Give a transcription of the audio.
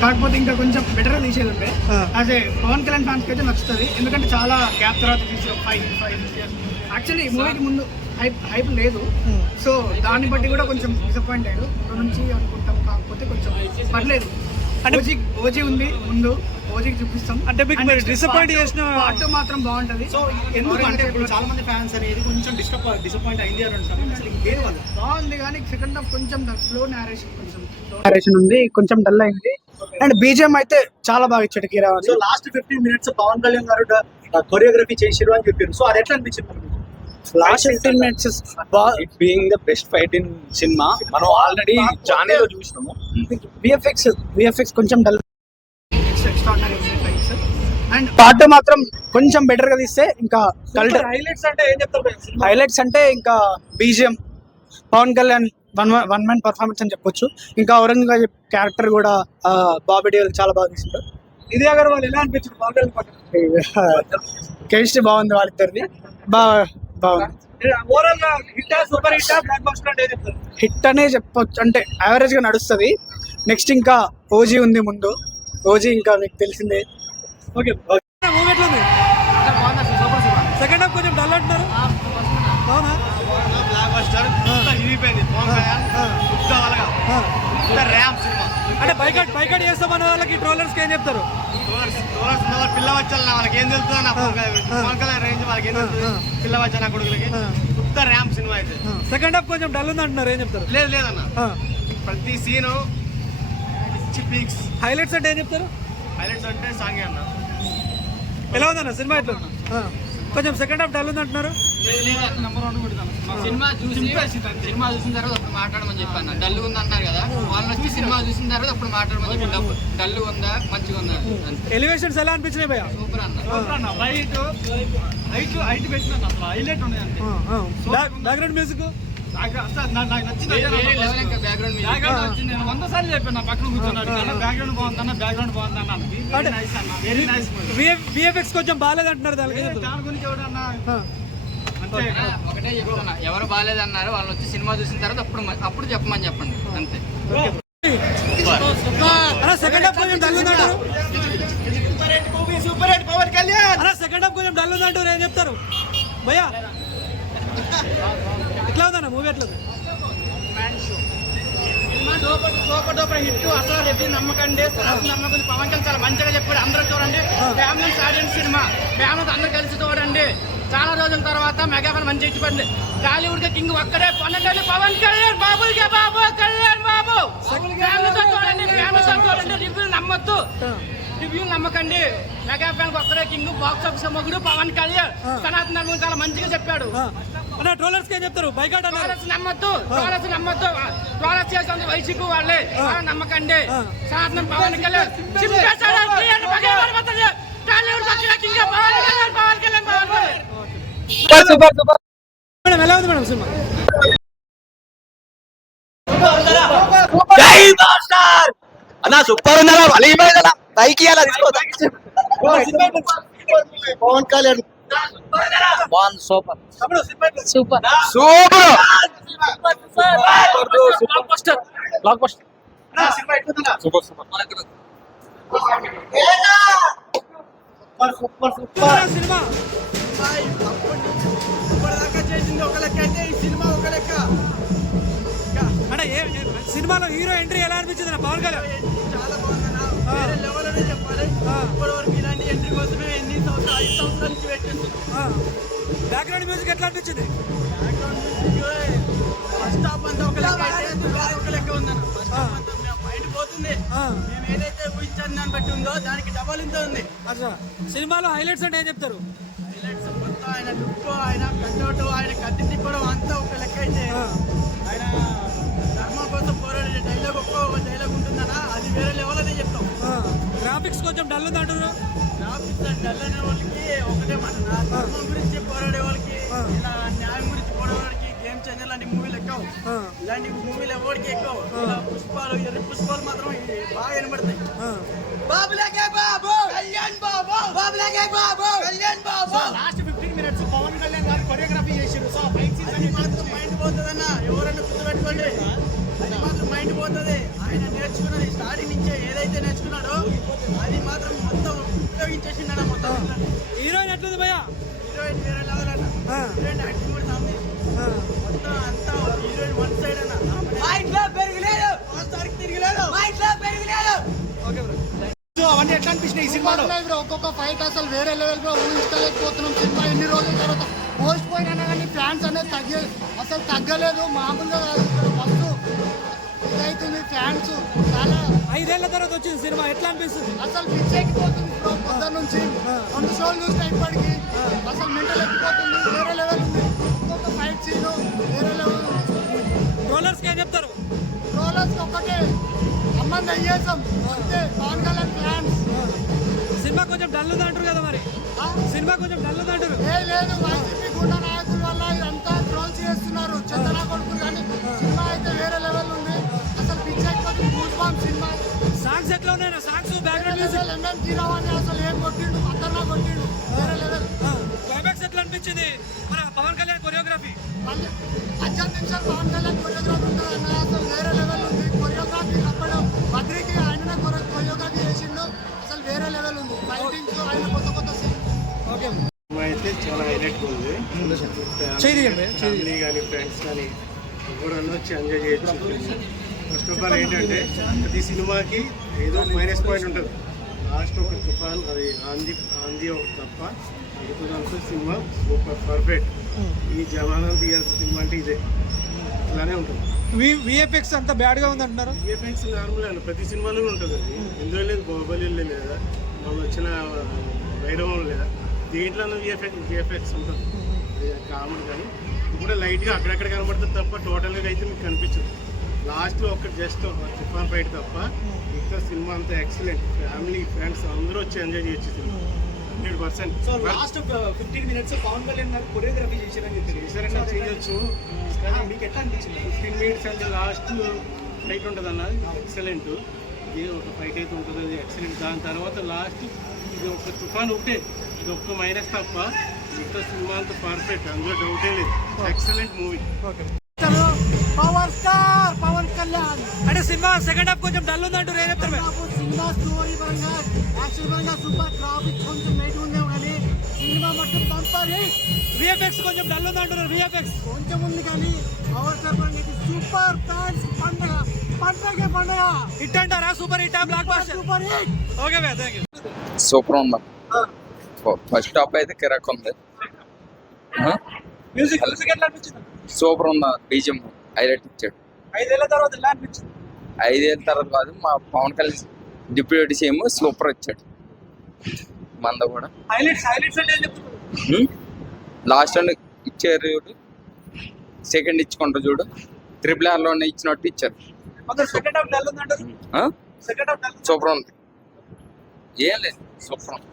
కాకపోతే ఇంకా కొంచెం బెటర్గా తీసేది ఉంటే. అదే పవన్ కళ్యాణ్ ఫ్యాన్స్కి అయితే నచ్చుతుంది. ఎందుకంటే చాలా గ్యాప్ తర్వాత తీసి ఫైవ్ ఫైవ్ ఇయర్స్ యాక్చువల్లీ మూవీకి ముందు హైప్ హైప్ లేదు. Hmm. సో దాన్ని బట్టి కూడా కొంచెం డిసప్పాయింట్ ఇప్పుడు నుంచి అనుకుంటాం కాకపోతే కొంచెం పర్లేదు. అంటే- ఓజీ ఓజీ ఉంది ముందు ఓజీకి చూపిస్తాం. అంటే మీకు మరి disappoint చేసిన- పార్ట్ మాత్రం బాగుంటది. సో ఎందుకు అంటే ఇప్పుడు చాలా మంది ఫ్యాన్స్ అనేది కొంచెం డిస్టర్బ్ డిసప్పాయింట్ అయింది అని అంటారు. అసలు ఇంకేం వల్ల బాగుంది కానీ సెకండ్ హాఫ్ కొంచెం స్లో నేరేషన్ కొంచెం. నేరేషన్ ఉంది కొంచెం డల్ అయింది. అండ్ బీజిఎం అయితే చాలా బాగా ఇచ్చాడు కీరా so last fifteen minutes Pawan Kalyan garu choreography చేసిరు అని చెప్పారు. సో అది ఎట్లా అనిపించింది? Last fifteen minutes it being the best fight in cinema మనం ఆల్రెడీ జానీలో చూసినాము. విఎఫ్ఎక్స్ విఎఫ్ఎక్స్ కొంచెం డల్ అండ్ పార్ట్ మాత్రం కొంచెం బెటర్గా తీస్తే ఇంకా కల్ట్ హైలైట్స్ అంటే ఏం చెప్తారు? హైలైట్స్ అంటే ఇంకా BGM Pawan Kalyan one one man performance అని చెప్పొచ్చు. ఇంకా ఔరంగజేబ్ క్యారెక్టర్ కూడా బాబీ డియోల్ చాలా బాగా తీసిండు. ఇది అగర్వాల్ ఎలా అనిపించింది? పవన్ కళ్యాణ్ కెమిస్ట్రీ బాగుంది వాళ్ళిద్దరిది. బాగా బాగుంది. హిట్ అనే చెప్పొచ్చు. అంటే యావరేజ్గా నడుస్తుంది. నెక్స్ట్ ఇంకా ఓజీ ఉంది ముందు. ఓజీ ఇంకా మీకు తెలిసిందే. ఓకే సెకండ్ హాఫ్ కొంచెం డల్ అంటున్నారు. అవునా బ్లాక్ బస్టర్ ఇరిగిపోయింది. పవన్ అంటే బైకట్ బైకట్ చేస్తామన్న వాళ్ళకి ట్రోలర్స్కి ఏం చెప్తారు? పిల్ల వచ్చాలి వాళ్ళకి ఏం తెలుస్తుంది రేంజ్ వాళ్ళకి ఏం తెలుస్తుంది? పిల్ల వచ్చా నా కొడుకులకి. ర్యామ్ సినిమా అయితే. సెకండ్ హాఫ్ కొంచెం డల్ ఉంది అంటున్నారు ఏం చెప్తారు? లేదు లేదన్న. ప్రతి సీను పీక్స్ హైలైట్స్ అంటే ఏం చెప్తారు? హైలైట్స్ అంటే సాంగ్ అన్న. ఎలా ఉందన్న సినిమా ఎట్లా. కొంచెం సెకండ్ హాఫ్ డల్ ఉంది అంటున్నారు సినిమా చూసి సినిమా చూసిన తర్వాత అప్పుడు మాట్లాడమని చెప్పాను. డల్ ఉంది అన్నారు కదా వాళ్ళు వచ్చి సినిమా చూసిన తర్వాత అప్పుడు మాట్లాడమని చెప్పి డల్ ఉందా మంచిగా ఉందా? ఎలివేషన్స్ ఎలా అనిపించినాయి భయ్య? సూపర్ అన్న. రైట్ హైట్ హైట్ పెట్టిన అసలు హైలైట్ ఉన్నాయి అంతే. బ్యాక్గ్రౌండ్ మ్యూజిక్ కొంచెం బాగాలేదు అంటున్నారు దానికి ఏం చెప్తారు? దాని గురించి. అంతే ఒకటే చెప్తున్నా. ఎవరు బాగాలేదన్నారు వాళ్ళు వచ్చి సినిమా చూసిన తర్వాత అప్పుడు అప్పుడు చెప్పమని చెప్పండి. అంతే. సెకండ్ హాఫ్ కొంచెం డల్ ఉంది అంటారు super hit movie super hit Pawan Kalyan అన్న సెకండ్ హాఫ్ కొంచెం డల్ ఉంది అంటారు ఏం చెప్తారు? భయ్యా. ఎట్లా ఉందన్న మూవీ ఎట్లా ఉంది సూపర్ సూపర్ డూపర్ హిట్ అసలు రెడ్డి నమ్మకండి నమ్మకం పవన్ కళ్యాణ్ చాలా మంచిగా చెప్పాడు. అందరూ చూడండి. Family audience cinema. ఫ్యామిలీ చాలా రోజుల తర్వాత మెగా ఫ్యాన్ మంచి హిట్ పడింది టాలీవుడ్కి కింగ్ ఒక్కడే పన్నెండు పవన్ కళ్యాణ్ బాబులకే బాబు కళ్యాణ్ బాబు ఫ్యామిలీతో చూడండి ఫ్యామిలీతో చూడండి రివ్యూలు నమ్మొద్దు రివ్యూలు నమ్మకండి మెగా ఫ్యాన్ ఒక్కడే కింగ్ బాక్స్ ఆఫీస్ మొగుడు పవన్ కళ్యాణ్ సనాతన ధర్మం చాలా మంచిగా చెప్పాడు ట్రోలర్స్కి ఏం చెప్తారు బైకాట్ ట్రోలర్స్ నమ్మద్దు ట్రోలర్స్ నమ్మద్దు ట్రోలర్స్ చేస్తుంది వైసీపీ వాళ్ళే నమ్మకండి. శాసనం పవన్ కళ్యాణ్. టాలీవుడ్ వచ్చిన కింగ్ పవన్ కళ్యాణ్ పవన్ కళ్యాణ్ పవన్ కళ్యాణ్ మేడం ఎలా ఉంది మేడం సినిమా? జై మాస్టర్! అన్న సూపర్ ఉన్నారా మళ్ళీ ఇవ్వాలి పైకి అలా పవన్ కళ్యాణ్. బాగుంది super. Super. Super! Block buster cinema ఎట్లుందన్నా సూపర్ సూపర్ సూపర్. సూపర్ సినిమా. అంటే సినిమాలో హీరో ఎంట్రీ ఎలా అనిపించింది అన్న? పవన్ కళ్యాణ్? చాలా బాగుందన్న. వేరే లెవెల్ అనే చెప్పాలి. ఇప్పటివరకు ఇలాంటి ఎంట్రీ కోసమే ఎన్ని సంవత్సరాలు ఐదు సంవత్సరాల నుంచి వెయిట్ చేస్తున్నాం బ్యాక్గ్రౌండ్ మ్యూజిక్ ఎట్లా అనిపించింది? ఫస్ట్ హాఫ్ అంతా ఒక లెక్క ఒక లెక్క ఉందన్న. ఫస్ట్ హాఫ్ అంతా మేము మైండ్ పోతుంది. మేము ఏదైతే ఊహించాను దాన్ని బట్టి ఉందో దానికి డబల్ ఇంత ఉంది. అచ్చా. సినిమాలో హైలైట్స్ అంటే ఏం చెప్తారు? హైలైట్స్ మొత్తం ఆయన లుక్ ఆయన కట్అవుట్ ఆయన కత్తి తిప్పడం అంతా అయితే ఆ. ఆయన ధర్మం కోసం పోరాడే డైలాగ్ ఒక్క ఒక డైలాగ్ ఉంటుందన్నా అది వేరే లెవెల్ అనే చెప్తాం గ్రాఫిక్స్ కొంచెం డల్ ఉంది అంటున్నారు గ్రాఫిక్స్ డల్ అనే వాళ్ళకి ఒకటే మాట నా ధర్మం గురించి పోరాడే వాళ్ళకి. ఇలా న్యాయం గురించి పోరాడే వాళ్ళకి గేమ్ చేంజర్ లాంటి మూవీలు ఎక్కువ. ఆ. ఇలాంటి మూవీలు ఎవరికి ఎక్కువ. ఇలా పుష్పాలు ఎర్రి పుష్పాలు మాత్రం బాగా వినబడతాయి. బాబులకే బాబు! కళ్యాణ్ బాబు! బాబులకే బాబు! కళ్యాణ్ బాబు! Last fifteen minutes Pawan Kalyan గారు కొరియోగ్రఫీ చేసిరు సో ఫైట్ అది మాత్రం మైండ్ పోతుందన్న ఎవరన్నా గుర్తుపెట్టుకోండి. అది మాత్రం మైండ్ పోతుంది. ఆయన నేర్చుకున్నది స్టార్టింగ్ నుంచే ఏదైతే నేర్చుకున్నాడో అది మాత్రం మొత్తం ఉపయోగించేసిండ మొత్తం హీరోయిన్ ఎట్లుంది భయ్యా? హీరోయిన్ వేరే లెవెల్ అన్న. ఆ. హీరోయిన్ యాక్టింగ్ కూడా సాంగ్. మొత్తం అంతా హీరోయిన్ వన్ సైడ్ అన్న. మా ఇంట్లో పెరిగిలేదు. తారీఖు తిరిగిలేదు. మా ఇంట్లో పెరిగిలేదు. Okay bro. అవన్నీ ఎట్లా అనిపించినాయి ఈ సినిమాలో? బ్రో ఒక్కొక్క ఫైట్ అసలు వేరే లెవెల్లో ఊహించుకోలేకపోతున్నాం సినిమా ఎన్ని రోజుల తర్వాత. పోస్ట్ పోయినా కానీ ఫ్యాన్స్ అనేది తగ్గే అసలు తగ్గలేదు మామూలుగా మస్తు ఇదైతుంది ఫ్యాన్స్. చాలా ఐదేళ్ళ తర్వాత వచ్చింది సినిమా ఎట్లా అనిపిస్తుంది? అసలు పిచ్చెక్కిపోతుంది బ్రో పొద్దున్న నుంచి. రెండు షోలు చూసిన ఇప్పటికి అసలు మెంటల్ ఎక్కిపోతుంది. వేరే లెవెల్ ఉంది. ఒక్కొక్క ఫైట్ సీన్ వేరే లెవెల్ ఉంది. రోలర్స్కి ఏం చెప్తారు? రోలర్స్ ఒక్కటే అమ్మని అయ్యేసాం. అంతే పవన్ కళ్యాణ్ ఫ్యాన్స్ సినిమా కొంచెం డల్ ఉంది అంటారు కదా మరి? సినిమా కొంచెం డల్ ఉంది అంటారు ఏ లేదు వైసీపీ గుండా నాయకుల వల్ల ఇదంతా ట్రోల్ చేస్తున్నారు. చందన కొడుకులు కానీ సినిమా అయితే వేరే లెవెల్ ఉంది. అసలు పిచ్చి అయిపోతుంది గూస్ బాంబ్ సినిమా. సాంగ్స్ ఎట్లా ఉన్నాయి songs background music MM Keeravani అసలు ఏం కొట్టిండు? ఖతర్నా కొట్టిండు. వేరే లెవెల్ క్లైమాక్స్ ఎట్లా అనిపించింది? మన పవన్ కళ్యాణ్ కొరియోగ్రఫీ పద్దెనిమిది నిమిషాలు పవన్ కళ్యాణ్ కొరియోగ్రాఫీ ఉంటుంది అసలు వేరే లెవెల్ ఉంది. ఉంది చేయి తీయండి, చేయి ఫ్యామిలీ కానీ ఫ్రెండ్స్ కానీ ఎవరన్నా వచ్చి ఎంజాయ్ చేయొచ్చు. ఫస్ట్ ఆఫ్ ఆల్ ఏంటంటే ప్రతి సినిమాకి ఏదో మైనస్ పాయింట్ ఉంటుంది. లాస్ట్ ఒక తుఫాన్ అది ఆంది ఆంది ఒకటి తప్ప మిగతాదంతా సినిమా సూపర్ పర్ఫెక్ట్ ఈ జమానా తీయాల్సిన సినిమా అంటే ఇదే. ఇలానే ఉంటుంది. విఎఫ్ఎక్స్ అంత బ్యాడ్గా ఉంది అంటున్నారు విఎఫ్ఎక్స్ నార్మల్ అండి ప్రతి సినిమాలోనూ ఉంటుంది అది. ఎందులో లేదు బాహుబలి లేదా? వాళ్ళు వచ్చిన వైరవం లేదా? దీంట్లో విఎఫ్ఎక్స్ విఎఫ్ఎక్స్ ఉంటుంది. కామన్ కానీ ఇప్పుడు లైట్గా అక్కడక్కడ కనబడుతుంది తప్ప టోటల్గా అయితే మీకు కనిపించదు. లాస్ట్లో ఒక జస్ట్ తుఫాన్ ఫైట్ తప్ప మిగతా సినిమా అంతా ఎక్సలెంట్. ఫ్యామిలీ ఫ్రెండ్స్ అందరూ వచ్చి ఎంజాయ్ చేయొచ్చు cinema. Hundred percent. So last fifteen minutes Pawan Kalyan గారు కొరియోగ్రఫీ చేశారని చెప్పి చేయొచ్చు. కానీ మీకు ఎట్లా అనిపించింది? ఫిఫ్టీన్ మినిట్స్ అంటే లాస్ట్ ఫైట్ ఉంటుంది అన్న ఎక్సలెంట్. ఇది ఒక ఫైట్ అయితే ఉంటుంది అది ఎక్సలెంట్. దాని తర్వాత లాస్ట్ ఇది ఒక తుఫాన్ ఒకటే ఇది ఒక్క మైనస్ తప్ప మిగతా సినిమా అంతా పర్ఫెక్ట్ అందులో డౌటే లేదు. Excellent movie power star Pawan Kalyan. అంటే సినిమా సెకండ్ హాఫ్ కొంచెం డల్ ఉంది అంటారు ఏం చెప్తారు సినిమా స్టోరీ పరంగా యాక్షన్ పరంగా సూపర్ గ్రాఫిక్స్ కొంచెం నెగిటివ్ ఉందేమో కానీ సినిమా బంపర్ హిట్ విఎఫ్ఎక్స్ కొంచెం డల్ ఉంది విఎఫ్ఎక్స్ కొంచెం ఉంది కానీ పవర్ స్టార్ పరంగా ఇది సూపర్ ఫ్యాన్స్ పండగ. పండగ పండగ. హిట్ అంటారా? Super hit block buster super hit okay thank you super ఉంది. ఫస్ట్ హాఫ్ అయితే కిరాక్ ఉంది. మ్యూజిక్ మ్యూజిక్ ఎట్లా అనిపించింది సూపర్ ఉంది బీజం హైలైట్ ఇచ్చాడు. ఐదేళ్ళ తర్వాత ఎలా అనిపించింది? ఐదేళ్ళ తర్వాత కాదు మా Pawan Kalyan deputy CM super వచ్చాడు మంద కూడా. హైలైట్స్ హైలైట్స్ అంటే ఏం చెప్తున్నారు లాస్ట్ అండ్ ఇచ్చారు చూడు. సెకండ్ ఇచ్చుకుంటారు చూడు. త్రిపుల్ ఆర్లోనే ఇచ్చినట్టు ఇచ్చారు. సెకండ్ హాఫ్ సూపర్ ఉంది. ఏం లేదు సూపర్ ఉంది.